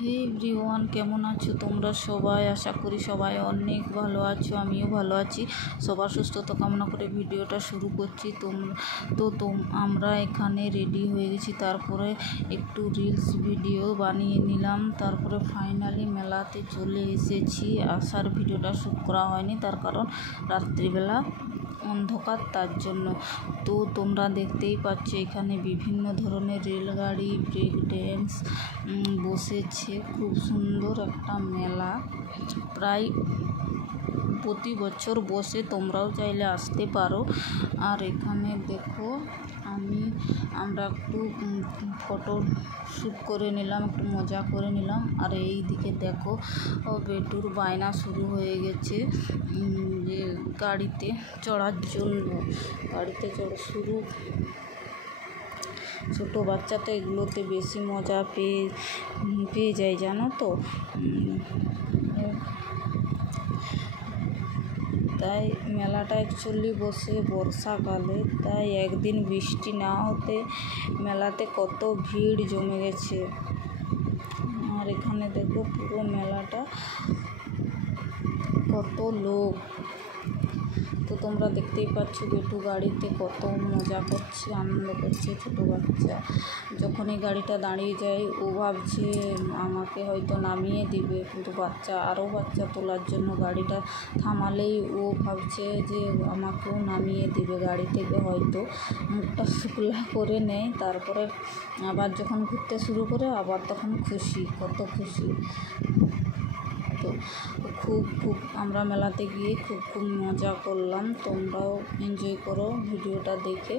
হে everyone, কেমন আছো তোমরা সবাই? আশা করি সবাই অনেক ভালো আছো, আমিও ভালো আছি। সবার সুস্থতা কামনা করে ভিডিওটা শুরু করছি। আমরা এখানে রেডি হয়ে গেছি, তারপরে একটু রিলস ভিডিও বানিয়ে নিলাম, তারপরে ফাইনালি মেলাতে চলে এসেছি। আসার ভিডিওটা শ্যুট করা হয়নি, তার কারণ রাত্রিবেলা অন্ধকার, তার জন্য। তো তোমরা দেখতেই পাচ্ছ এখানে বিভিন্ন ধরনের রেলগাড়ি, ব্রেক ড্যান্স বসেছে। খুব সুন্দর একটা মেলা, প্রায় প্রতি বছর বসে, তোমরাও চাইলে আসতে পারো। আর এখানে দেখো আমরা একটু ফটো শ্যুট করে নিলাম, একটু মজা করে নিলাম। আর এই দিকে দেখো বেটুর বায়না শুরু হয়ে গেছে যে গাড়িতে চড়ার জন্য। গাড়িতে চড়া শুরু, ছোটো বাচ্চা তো এগুলোতে বেশি মজা পেয়ে যায়, জানো তো। তাই মেলাটা অ্যাকচুয়ালি বসে বর্ষাকালে, তাই একদিন বৃষ্টি না হতে মেলাতে কত ভিড় জমে গেছে। আর এখানে দেখো পুরো মেলাটা কত লোক। তো তোমরা দেখতেই পাচ্ছ বেটু গাড়িতে কত মজা করছে, আনন্দ করছে। ছোটো বাচ্চা যখন এই গাড়িটা দাঁড়িয়ে যায়, ও ভাবছে আমাকে হয়তো নামিয়ে দিবে, কিন্তু আরও বাচ্চা তোলার জন্য গাড়িটা থামালেই ও ভাবছে যে আমাকেও নামিয়ে দিবে গাড়ি থেকে, হয়তো মুখটা শুকলা করে নেয়। তারপরে আবার যখন ঘুরতে শুরু করে, আবার তখন খুশি, কত খুশি। তো খুব আমরা মেলাতে গিয়ে খুব মজা করলাম। তোমরাও এনজয় করো, ভিডিওটা দেখে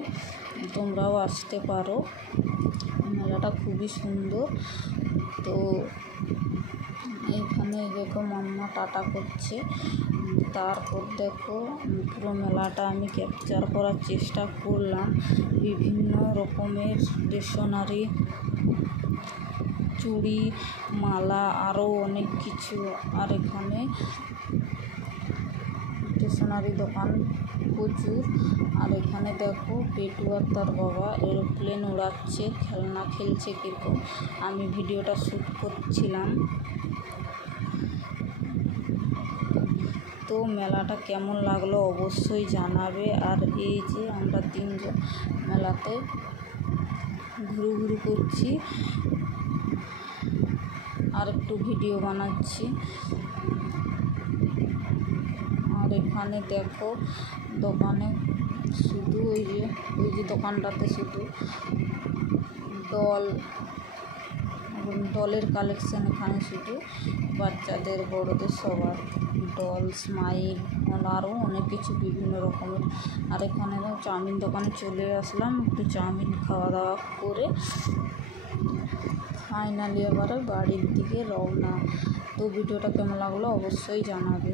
তোমরাও আসতে পারো। মেলাটা খুবই সুন্দর। তো এখানে দেখো মাম্মা টাটা করছে। তারপর দেখো পুরো মেলাটা আমি ক্যাপচার করার চেষ্টা করলাম। বিভিন্ন রকমের স্টেশনারি, চুড়ি, মালা, আরও অনেক কিছু। আর এখানে স্টেশনারি দোকান প্রচুর। আর এখানে দেখো পেটু আর তার বাবা এরোপ্লেন উড়াচ্ছে, খেলনা খেলছে কীরকম। আমি ভিডিওটা শ্যুট করছিলাম। তো মেলাটা কেমন লাগলো অবশ্যই জানাবে। আর এই যে আমরা তিনজন মেলাতে ঘুরু করছি, আর একটু ভিডিও বানাচ্ছি। আর এখানে দেখো দোকানে শুধু ওই যে দোকানটাতে শুধু ডলের কালেকশান। এখানে শুধু বাচ্চাদের, বড়দের, সবার ডল, স্মাইল, আরও অনেক কিছু বিভিন্ন রকমের। আর এখানে চাউমিন দোকানে চলে আসলাম, একটু চাউমিন খাওয়া দাওয়া করে ফাইনালি এবারে বাড়ির দিকে রওনা। তো ভিডিওটা কেমন লাগলো অবশ্যই জানাবে।